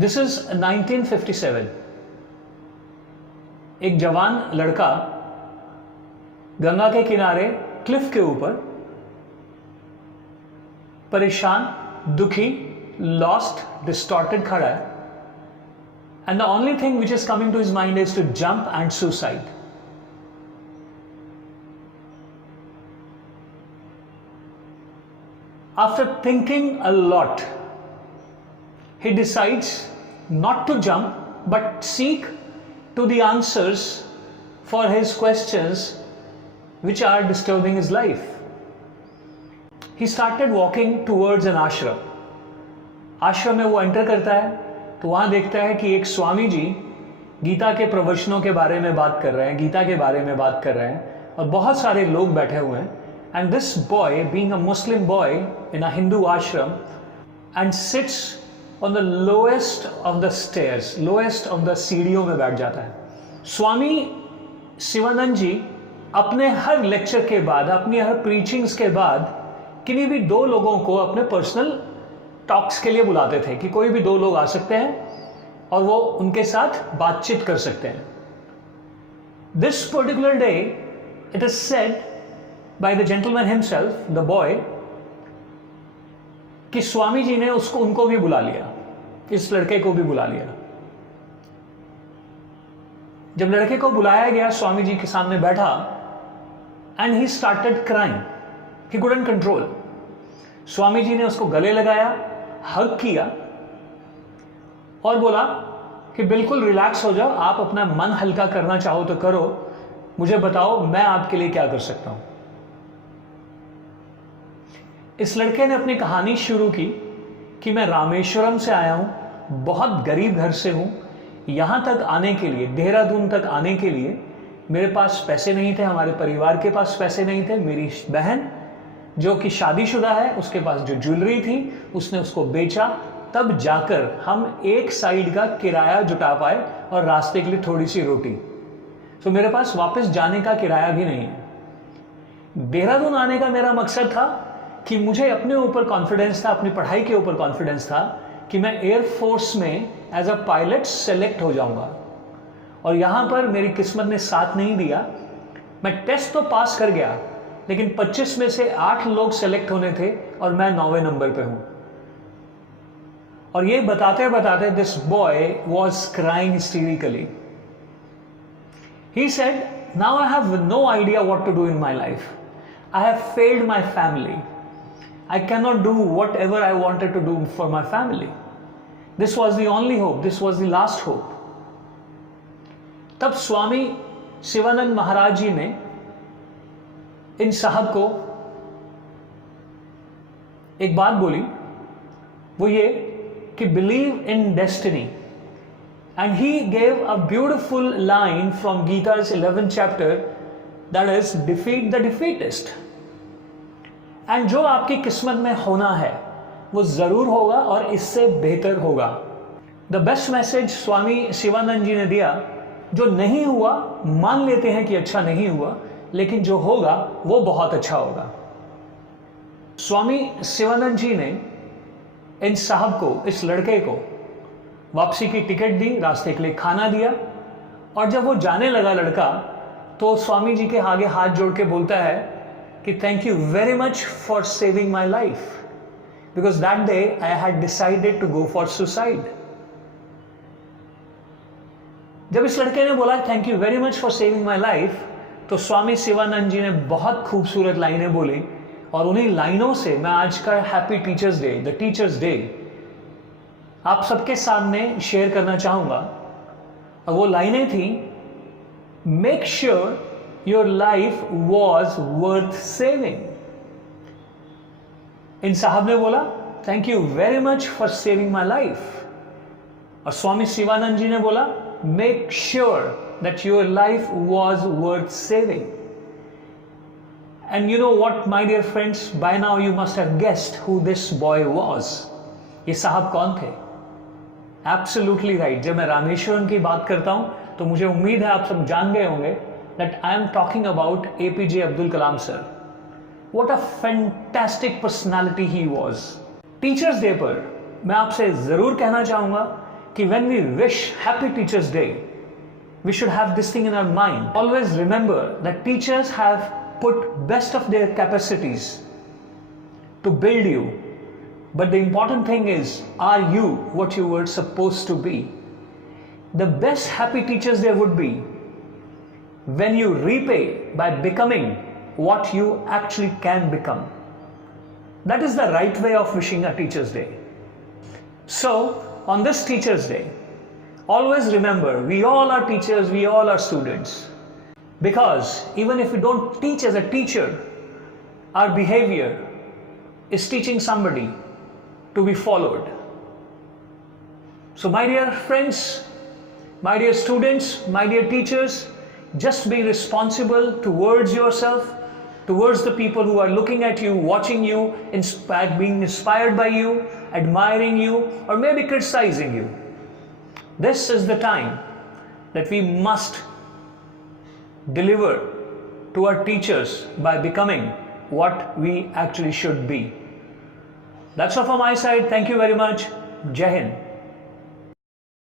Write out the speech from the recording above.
This is 1957। एक जवान लड़का गंगा के किनारे क्लिफ के ऊपर परेशान, दुखी, लॉस्ट, डिस्टॉर्टेड खड़ा है। And the only thing which is coming to his mind is to jump and suicide. After thinking a lot, he decides not to jump but seek to the answers for his questions which are disturbing his life. He started walking towards an ashram. आश्रम में वो enter करता है तो वहाँ देखता है कि एक स्वामी जी गीता के प्रवचनों के बारे में बात कर रहे हैं, गीता के बारे में बात कर रहे हैं और बहुत सारे लोग बैठे हुए हैं। And this boy, being a Muslim boy in a Hindu ashram, and sits on the lowest of the stairs, lowest of the सीढ़ियों में बैठ जाता है। स्वामी शिवानंद जी अपने हर लेक्चर के बाद, अपनी हर प्रीचिंग्स के बाद किन्हीं भी दो लोगों को अपने पर्सनल टॉक्स के लिए बुलाते थे कि कोई भी दो लोग आ सकते हैं और वो उनके साथ बातचीत कर सकते हैं। This particular day, it is said by the gentleman himself, the boy, कि स्वामी जी ने उनको भी बुला लिया, इस लड़के को भी बुला लिया। जब लड़के को बुलाया गया, स्वामी जी के सामने बैठा, and he started crying, he couldn't control. Swami ji ने उसको गले लगाया, हग किया और बोला कि बिल्कुल रिलैक्स हो जाओ, आप अपना मन हल्का करना चाहो तो करो, मुझे बताओ मैं आपके लिए क्या कर सकता हूं। इस लड़के ने अपनी कहानी शुरू की कि मैं रामेश्वरम से आया हूँ, बहुत गरीब घर से हूँ, यहाँ तक आने के लिए, देहरादून तक आने के लिए मेरे पास पैसे नहीं थे, हमारे परिवार के पास पैसे नहीं थे। मेरी बहन जो कि शादीशुदा है, उसके पास जो ज्वेलरी थी उसने उसको बेचा, तब जाकर हम एक साइड का किराया जुटा पाए और रास्ते के लिए थोड़ी सी रोटी। तो मेरे पास वापस जाने का किराया भी नहीं है। देहरादून आने का मेरा मकसद था कि मुझे अपने ऊपर कॉन्फिडेंस था, अपनी पढ़ाई के ऊपर कॉन्फिडेंस था कि मैं एयरफोर्स में एज अ पायलट सेलेक्ट हो जाऊंगा। और यहाँ पर मेरी किस्मत ने साथ नहीं दिया। मैं टेस्ट तो पास कर गया, लेकिन 25 में से 8 लोग सेलेक्ट होने थे और मैं 9वें नंबर पे हूं। और ये बताते बताते this boy was crying hysterically. He said, now I have no idea what to do in my life. I have failed my family. I cannot do whatever I wanted to do for my family. This was the only hope. This was the last hope. तब स्वामी शिवानंद महाराज जी ने इन साहब को एक बात बोली, वो ये कि believe in destiny. And he gave a beautiful line from Gita's 11th chapter, that is, defeat the defeatist. And जो आपकी किस्मत में होना है वो जरूर होगा और इससे बेहतर होगा। द बेस्ट मैसेज स्वामी शिवानंद जी ने दिया, जो नहीं हुआ मान लेते हैं कि अच्छा नहीं हुआ, लेकिन जो होगा वो बहुत अच्छा होगा। स्वामी शिवानंद जी ने इन साहब को, इस लड़के को वापसी की टिकट दी, रास्ते के लिए खाना दिया, और जब वो जाने लगा लड़का, तो स्वामी जी के आगे हाथ जोड़ के बोलता है कि thank you very much for saving my life, because that day I had decided to go for suicide. जब इस लड़के ने बोला thank you very much for saving my life, तो स्वामी शिवानंद जी ने बहुत खूबसूरत लाइनें बोली, और उन्हीं लाइनों से मैं आज का happy teachers day, the teachers day, आप सबके सामने शेयर करना चाहूंगा। और वो लाइनें थी, make sure your life was worth saving. इन साहब ने बोला thank you very much for saving my life, और स्वामी शिवानंद जी ने बोला make sure that your life was worth saving. And you know what my dear friends, by now you must have guessed who this boy was. ये साहब कौन थे? Absolutely right. जब मैं रामेश्वरम की बात करता हूं तो मुझे उम्मीद है आप सब जान गए होंगे that I am talking about APJ Abdul Kalam sir. What a fantastic personality he was. Teachers day पर मैं आपसे जरूर कहना चाहूंगा कि when we wish Happy Teachers Day, we should have this thing in our mind. Always remember that teachers have put best of their capacities to build you. But the important thing is, are you what you were supposed to be? The best Happy Teachers Day would be when you repay by becoming what you actually can become. That is the right way of wishing a Teacher's Day. So, on this Teacher's Day, always remember, we all are teachers, we all are students. Because even if we don't teach as a teacher, our behavior is teaching somebody to be followed. So my dear friends, my dear students, my dear teachers, just be responsible towards yourself, towards the people who are looking at you, watching you, being inspired by you, admiring you, or maybe criticizing you. This is the time that we must deliver to our teachers by becoming what we actually should be. That's all from my side. Thank you very much. Jai Hind.